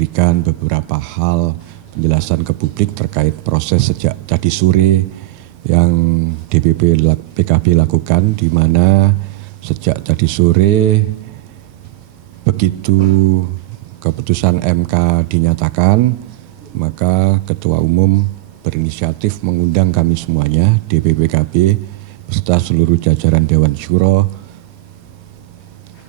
memberikan beberapa hal penjelasan ke publik terkait proses sejak tadi sore yang DPP PKB lakukan, di mana sejak tadi sore begitu keputusan MK dinyatakan, maka Ketua Umum berinisiatif mengundang kami semuanya, DPP PKB beserta seluruh jajaran Dewan Syuro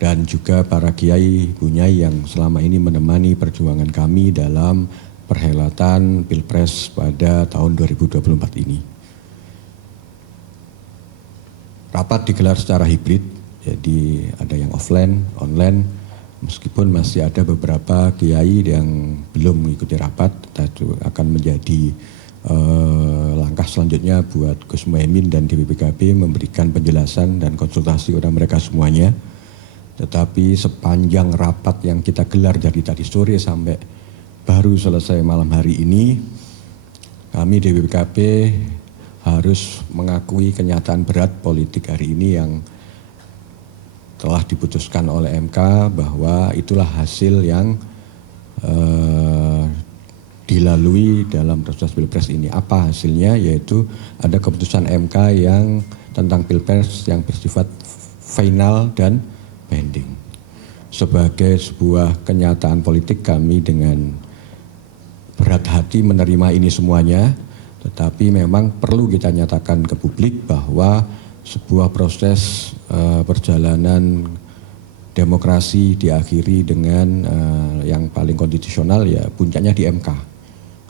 dan juga para kiai bunyai yang selama ini menemani perjuangan kami dalam perhelatan Pilpres pada tahun 2024 ini. Rapat digelar secara hibrid, jadi ada yang offline, online, meskipun masih ada beberapa kiai yang belum mengikuti rapat, itu akan menjadi langkah selanjutnya buat Gus Muhaimin dan DPP memberikan penjelasan dan konsultasi kepada mereka semuanya. Tetapi sepanjang rapat yang kita gelar dari tadi sore sampai baru selesai malam hari ini, kami DPP harus mengakui kenyataan berat politik hari ini yang telah diputuskan oleh MK bahwa itulah hasil yang dilalui dalam proses Pilpres ini. Apa hasilnya? Yaitu ada keputusan MK yang tentang Pilpres yang bersifat final dan pending. Sebagai sebuah kenyataan politik, kami dengan berat hati menerima ini semuanya, tetapi memang perlu kita nyatakan ke publik bahwa sebuah proses perjalanan demokrasi diakhiri dengan yang paling konstitusional, ya puncaknya di MK.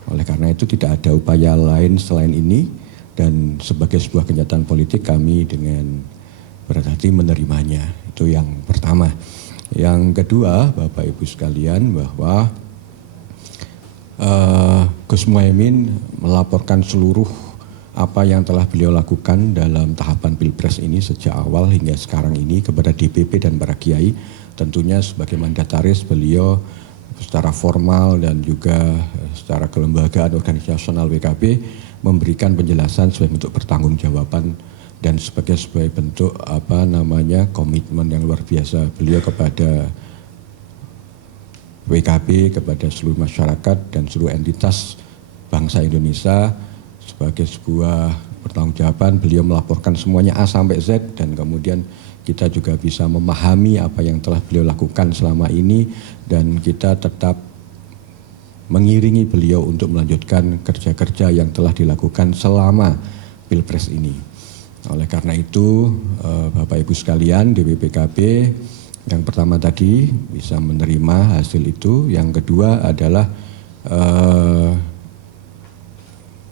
Oleh karena itu tidak ada upaya lain selain ini, dan sebagai sebuah kenyataan politik kami dengan berat hati menerimanya. Itu yang pertama. Yang kedua, Bapak Ibu sekalian, bahwa Gus Muhaimin melaporkan seluruh apa yang telah beliau lakukan dalam tahapan Pilpres ini sejak awal hingga sekarang ini kepada DPP dan para kiai. Tentunya sebagai mandataris beliau secara formal dan juga secara kelembagaan organisasional PKB memberikan penjelasan sebagai bentuk pertanggungjawaban dan sebagai bentuk komitmen yang luar biasa beliau kepada WKB, kepada seluruh masyarakat dan seluruh entitas bangsa Indonesia. Sebagai sebuah pertanggungjawaban beliau melaporkan semuanya A sampai Z, dan kemudian kita juga bisa memahami apa yang telah beliau lakukan selama ini, dan kita tetap mengiringi beliau untuk melanjutkan kerja-kerja yang telah dilakukan selama Pilpres ini. Oleh karena itu, Bapak Ibu sekalian, DPP PKB yang pertama tadi bisa menerima hasil itu. Yang kedua adalah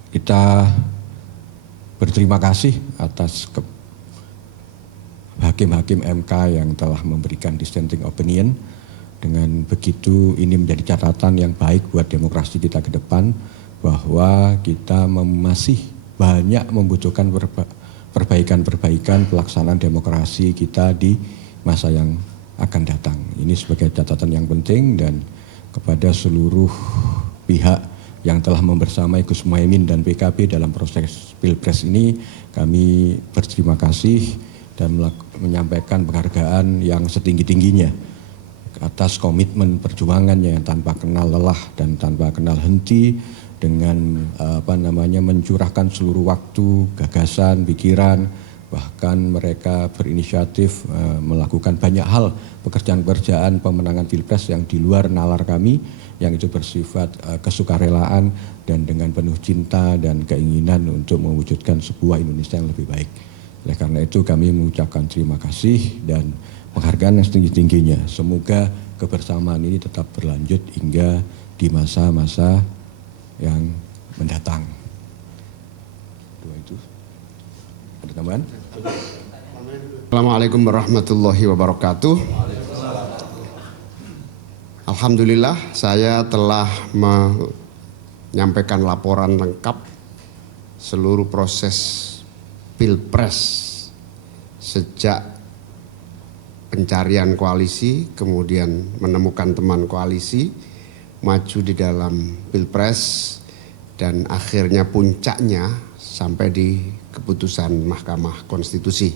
kita berterima kasih atas hakim-hakim MK yang telah memberikan dissenting opinion. Dengan begitu ini menjadi catatan yang baik buat demokrasi kita ke depan, bahwa kita masih banyak membutuhkan perbaikan-perbaikan pelaksanaan demokrasi kita di masa yang akan datang. Ini sebagai catatan yang penting, dan kepada seluruh pihak yang telah membersamai Gus Muhaimin dan PKB dalam proses Pilpres ini, kami berterima kasih dan menyampaikan penghargaan yang setinggi-tingginya atas komitmen perjuangannya yang tanpa kenal lelah dan tanpa kenal henti, dengan mencurahkan seluruh waktu, gagasan, pikiran, bahkan mereka berinisiatif melakukan banyak hal, pekerjaan-pekerjaan pemenangan Pilpres yang di luar nalar kami, yang itu bersifat kesukarelaan dan dengan penuh cinta dan keinginan untuk mewujudkan sebuah Indonesia yang lebih baik. Oleh karena itu kami mengucapkan terima kasih dan penghargaan yang setinggi-tingginya. Semoga kebersamaan ini tetap berlanjut hingga di masa-masa yang mendatang. Dua itu. Ada tambahan? Assalamualaikum warahmatullahi wabarakatuh. Alhamdulillah, saya telah menyampaikan laporan lengkap seluruh proses Pilpres sejak pencarian koalisi, kemudian menemukan teman koalisi, maju di dalam Pilpres, dan akhirnya puncaknya sampai di keputusan Mahkamah Konstitusi.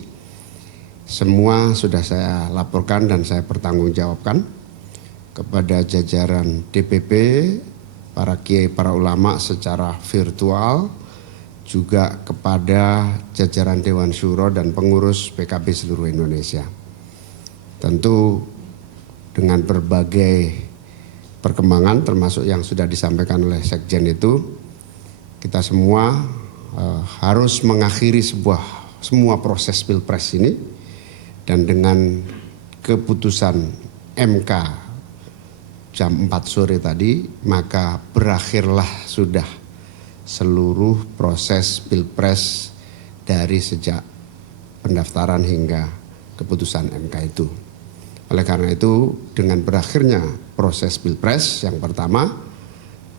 Semua sudah saya laporkan dan saya pertanggungjawabkan. kepada jajaran DPP, para kiai, para ulama secara virtual, juga kepada jajaran Dewan Syuro dan pengurus PKB seluruh Indonesia. Tentu dengan berbagai perkembangan termasuk yang sudah disampaikan oleh Sekjen itu, kita semua harus mengakhiri semua proses Pilpres ini, dan dengan keputusan MK jam 4 sore tadi, maka berakhirlah sudah seluruh proses Pilpres dari sejak pendaftaran hingga keputusan MK itu. Oleh karena itu, dengan berakhirnya proses Pilpres yang pertama,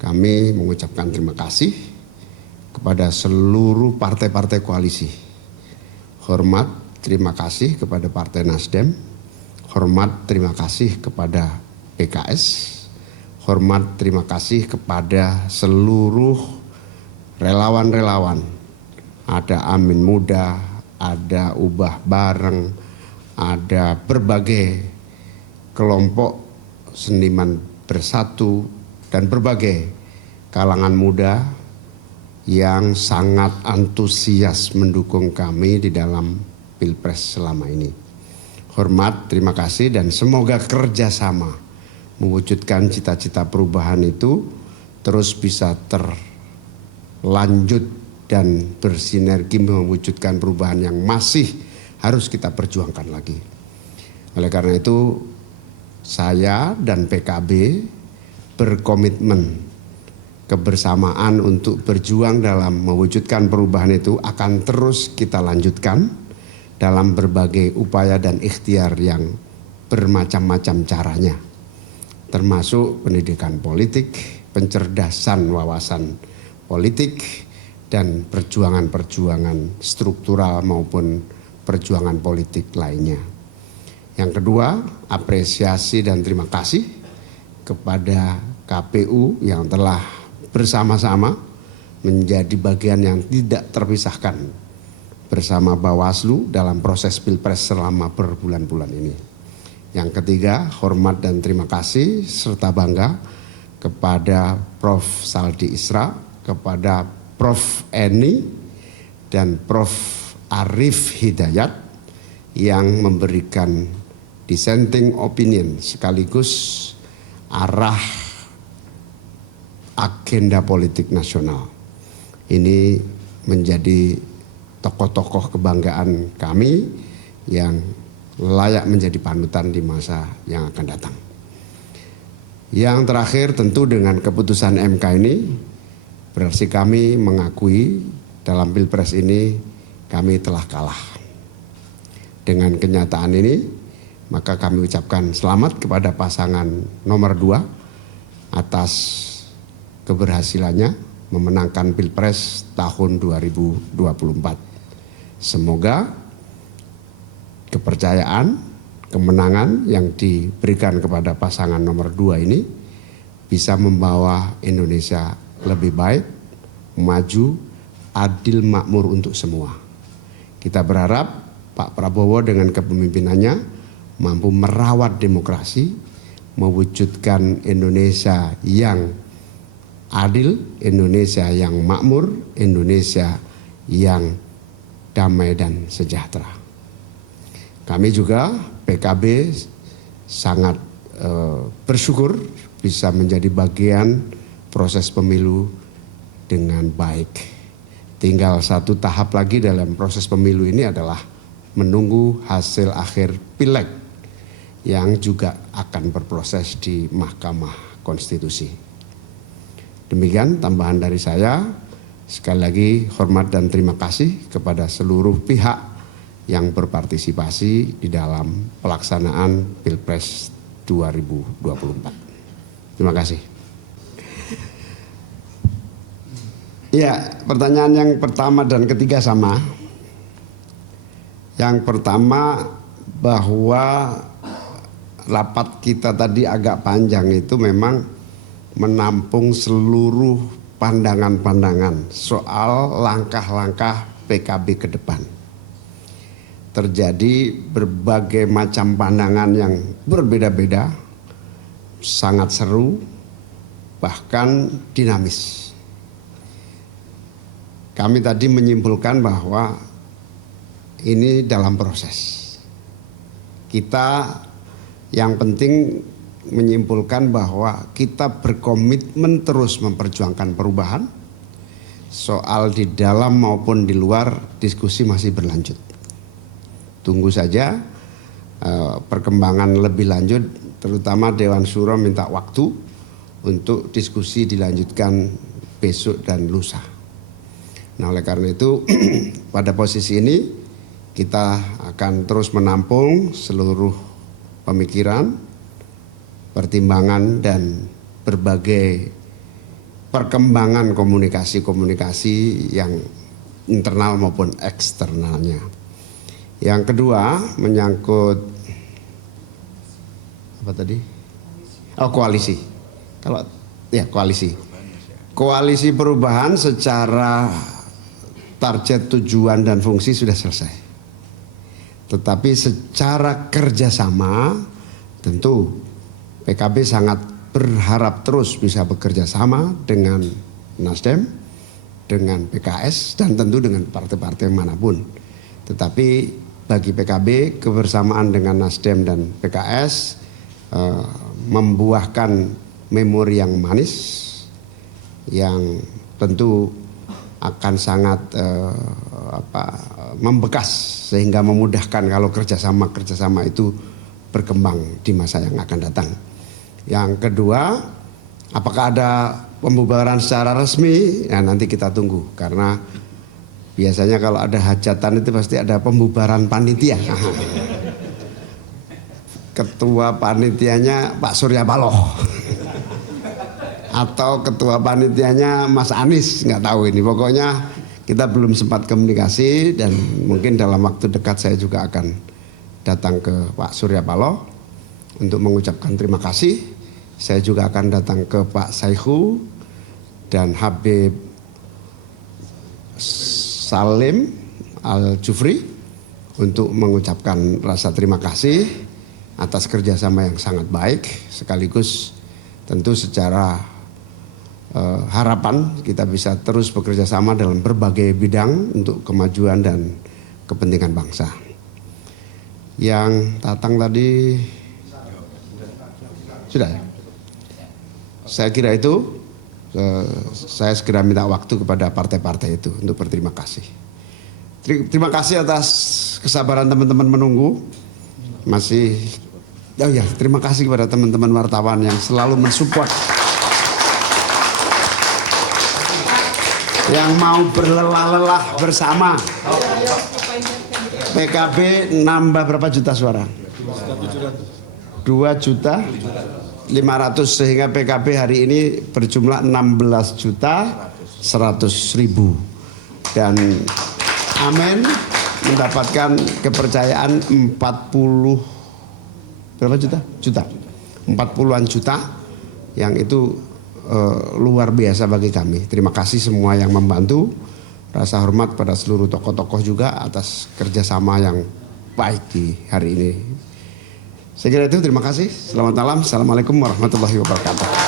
kami mengucapkan terima kasih kepada seluruh partai-partai koalisi. Hormat terima kasih kepada Partai Nasdem, hormat terima kasih kepada PKS, hormat terima kasih kepada seluruh relawan-relawan. Ada Amin Muda, ada Ubah Bareng, ada berbagai kelompok seniman bersatu, dan berbagai kalangan muda yang sangat antusias mendukung kami di dalam Pilpres selama ini. Hormat, terima kasih, dan semoga kerjasama mewujudkan cita-cita perubahan itu terus bisa terlanjut dan bersinergi mewujudkan perubahan yang masih harus kita perjuangkan lagi. Oleh karena itu, saya dan PKB berkomitmen kebersamaan untuk berjuang dalam mewujudkan perubahan itu akan terus kita lanjutkan dalam berbagai upaya dan ikhtiar yang bermacam-macam caranya, termasuk pendidikan politik, pencerdasan wawasan politik, dan perjuangan-perjuangan struktural maupun perjuangan politik lainnya. Yang kedua, apresiasi dan terima kasih kepada KPU yang telah bersama-sama menjadi bagian yang tidak terpisahkan bersama Bawaslu dalam proses Pilpres selama berbulan-bulan ini. Yang ketiga, hormat dan terima kasih serta bangga kepada Prof. Saldi Isra, kepada Prof. Eni, dan Prof. Arif Hidayat yang memberikan dissenting opinion sekaligus arah agenda politik nasional. Ini menjadi tokoh-tokoh kebanggaan kami yang layak menjadi panutan di masa yang akan datang. Yang terakhir, tentu dengan keputusan MK ini berarti kami mengakui dalam Pilpres ini kami telah kalah. Dengan kenyataan ini, maka kami ucapkan selamat kepada pasangan nomor 2 atas keberhasilannya memenangkan Pilpres tahun 2024. Semoga kepercayaan, kemenangan yang diberikan kepada pasangan nomor 2 ini bisa membawa Indonesia lebih baik, maju, adil, makmur untuk semua. Kita berharap Pak Prabowo dengan kepemimpinannya mampu merawat demokrasi, mewujudkan Indonesia yang adil, Indonesia yang makmur, Indonesia yang damai dan sejahtera. Kami juga PKB sangat bersyukur bisa menjadi bagian proses pemilu dengan baik. Tinggal satu tahap lagi dalam proses pemilu ini adalah menunggu hasil akhir Pileg yang juga akan berproses di Mahkamah Konstitusi. Demikian tambahan dari saya. Sekali lagi hormat dan terima kasih kepada seluruh pihak yang berpartisipasi di dalam pelaksanaan Pilpres 2024. Terima kasih. Ya, pertanyaan yang pertama dan ketiga sama. Yang pertama bahwa rapat kita tadi agak panjang itu memang menampung seluruh pandangan-pandangan soal langkah-langkah PKB ke depan. Terjadi berbagai macam pandangan yang berbeda-beda, sangat seru, bahkan dinamis. Kami tadi menyimpulkan bahwa ini dalam proses. Kita yang penting menyimpulkan bahwa kita berkomitmen terus memperjuangkan perubahan. Soal di dalam maupun di luar, diskusi masih berlanjut. Tunggu saja perkembangan lebih lanjut, terutama Dewan Syuro minta waktu untuk diskusi dilanjutkan besok dan lusa. Nah, oleh karena itu pada posisi ini kita akan terus menampung seluruh pemikiran, pertimbangan dan berbagai perkembangan komunikasi-komunikasi yang internal maupun eksternalnya. Yang kedua menyangkut apa tadi? Oh, koalisi. Kalau ya koalisi. Koalisi perubahan secara target, tujuan dan fungsi sudah selesai. Tetapi secara kerjasama tentu PKB sangat berharap terus bisa bekerja sama dengan Nasdem, dengan PKS dan tentu dengan partai-partai manapun. Tetapi bagi PKB kebersamaan dengan Nasdem dan PKS membuahkan memori yang manis yang tentu akan sangat membekas sehingga memudahkan kalau kerjasama itu berkembang di masa yang akan datang. Yang kedua, apakah ada pembubaran secara resmi? Nah, nanti kita tunggu karena biasanya kalau ada hajatan itu pasti ada pembubaran panitia. Ketua panitianya Pak Surya Paloh atau ketua panitianya Mas Anies, nggak tahu ini. Pokoknya kita belum sempat komunikasi dan mungkin dalam waktu dekat saya juga akan datang ke Pak Surya Paloh untuk mengucapkan terima kasih. Saya juga akan datang ke Pak Saihu dan Habib Salim Al-Jufri untuk mengucapkan rasa terima kasih atas kerjasama yang sangat baik, sekaligus tentu secara harapan kita bisa terus bekerja sama dalam berbagai bidang untuk kemajuan dan kepentingan bangsa. Yang Tatang tadi sudah ya? Saya kira itu saya segera minta waktu kepada partai-partai itu untuk berterima kasih. Terima kasih atas kesabaran teman-teman menunggu. Terima kasih kepada teman-teman wartawan yang selalu mensupport, yang mau berlelah-lelah bersama. PKB nambah berapa juta suara? 2.500.000 sehingga PKB hari ini berjumlah 16.100.000 dan amin mendapatkan kepercayaan 40-an juta yang itu luar biasa bagi kami. Terima kasih semua yang membantu. Rasa hormat pada seluruh tokoh-tokoh juga atas kerjasama yang baik di hari ini. Saya kira itu, terima kasih. Selamat malam. Assalamualaikum warahmatullahi wabarakatuh.